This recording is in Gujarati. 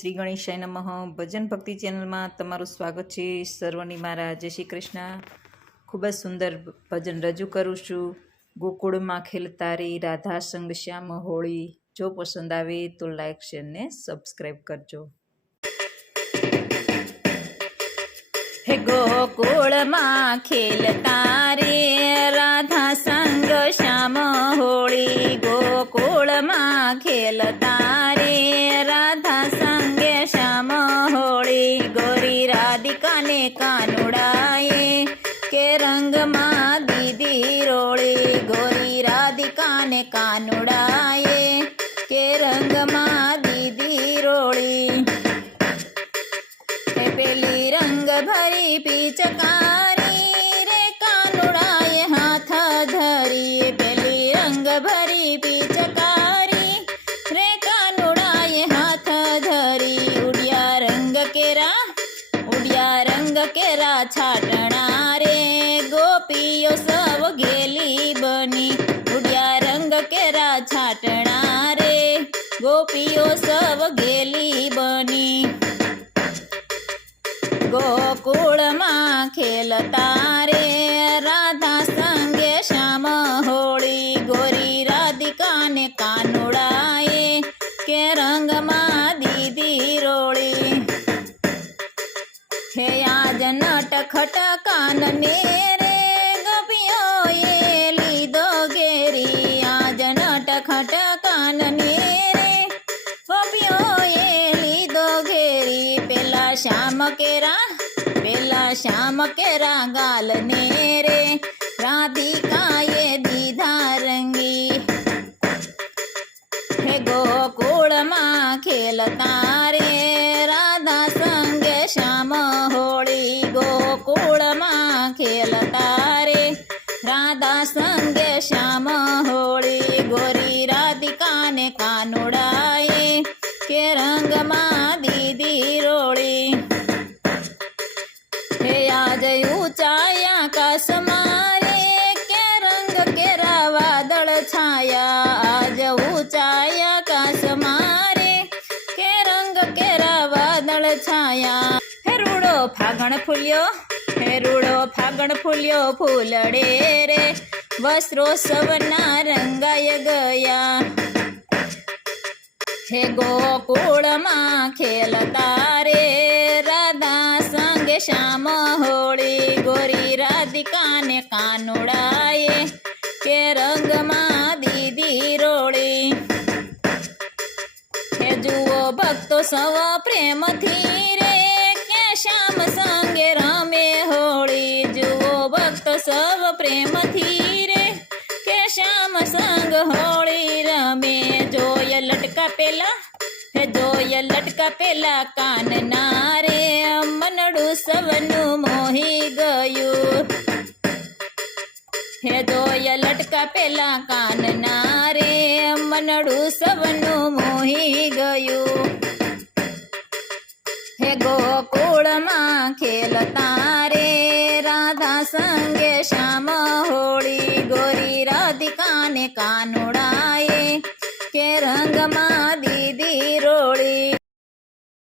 શ્રી ગણેશાય નમઃ ભજન ભક્તિ ચેનલમાં તમારું સ્વાગત છે સર્વની મારા જય શ્રી કૃષ્ણ। ખૂબ જ સુંદર ભજન રજૂ કરું છું। ગોકુળમાં ખેલતા રે રાધા સંગ શ્યામ હોળી। જો પસંદ આવે તો લાઈક શેર ને સબસ્ક્રાઈબ કરજો। હે ગોકુળમાં ખેલતા રે રાધા સંગ શ્યામ હોળી। ગોકુળમાં ખેલતા રે રાધા સંગે શ્યામ હોળી। ગોરી રાધિકાને કાનુડાએ કે રંગમાં દીધી રોળી। ગોરી રાધિકાને કાનુડાએ કે રંગમાં દીધી રોળી। પેલી રંગ ભરી પિચકારી રે કાનુડાએ હાથ ધરી। પેલી રંગ ભરી પિચકારી રે કાનુડાએ હાથ ધરી। ઉડિયા રંગ કેરા છાટણા રે ગોપીઓ સવ ગેલી બની। ઉડિયા રંગ કેરા છાટણા રે ગોપીઓ સવ ગેલી બની। ગોકુળમાં ખેલતા રે રાધા સંગે શ્યામ હોળી। ગોરી રાધિકાને કાનુડાએ કે રંગમાં દીધી રોળી। હે આજ નટખટ કાનને રે ગોપીઓએ લીધો ઘેરી। આજ નટખટ કાનને રે ગોપીઓએ લીધો ઘેરી। પેલા શ્યામ કેરા ગાલને રે રાધિકાએ દીધા રંગી। હે ગોકુળમાં ખેલતા રે રાધા સંગે શ્યામ હોળી। ગોકુળમાં ખેલતા રે રાધા સંગે શ્યામ હોળી। ગોરી રાધિકાને કાનુડાએ કે રંગમાં દીધી રોળી। હે આજ ઊંચાઈ આકાશમાં રે કે રંગ કેરા વાદળ છાયા। આજ ઊંચાઈ આકાશમાં રે કે રંગ કેરા વાદળ છાયા। હે રૂડો ફાગણ ફૂલ્યો ફૂલડે રે વસ્ત્રો સવના રંગાય ગયા। હે ગોકુળમાં ખેલતા રે રાધા સંગે શ્યામ હોળી। ગોરી રાધિકાને કાનુડાએ કે રંગમાં દીધી રોળી। હે જુઓ ભક્તો સવ પ્રેમથી રે કે શ્યામ સંગે રમે હોળી। જુઓ ભક્તો સવ પ્રેમથી રે કે શ્યામ સંગ હોળી રમે। જોય લટકા પેલા કાનના રે મનડું સવનું મોહી ગયું। હે જોય લટકા પેલા કાનના રે મનડું સવનું મોહી ગયું। હે ગોકુળમાં ખેલતા રે રાધા સંગે શ્યામ હોળી। ગોરી રાધિકાને કાનુડાએ કે રંગમાં દીધી રોળી।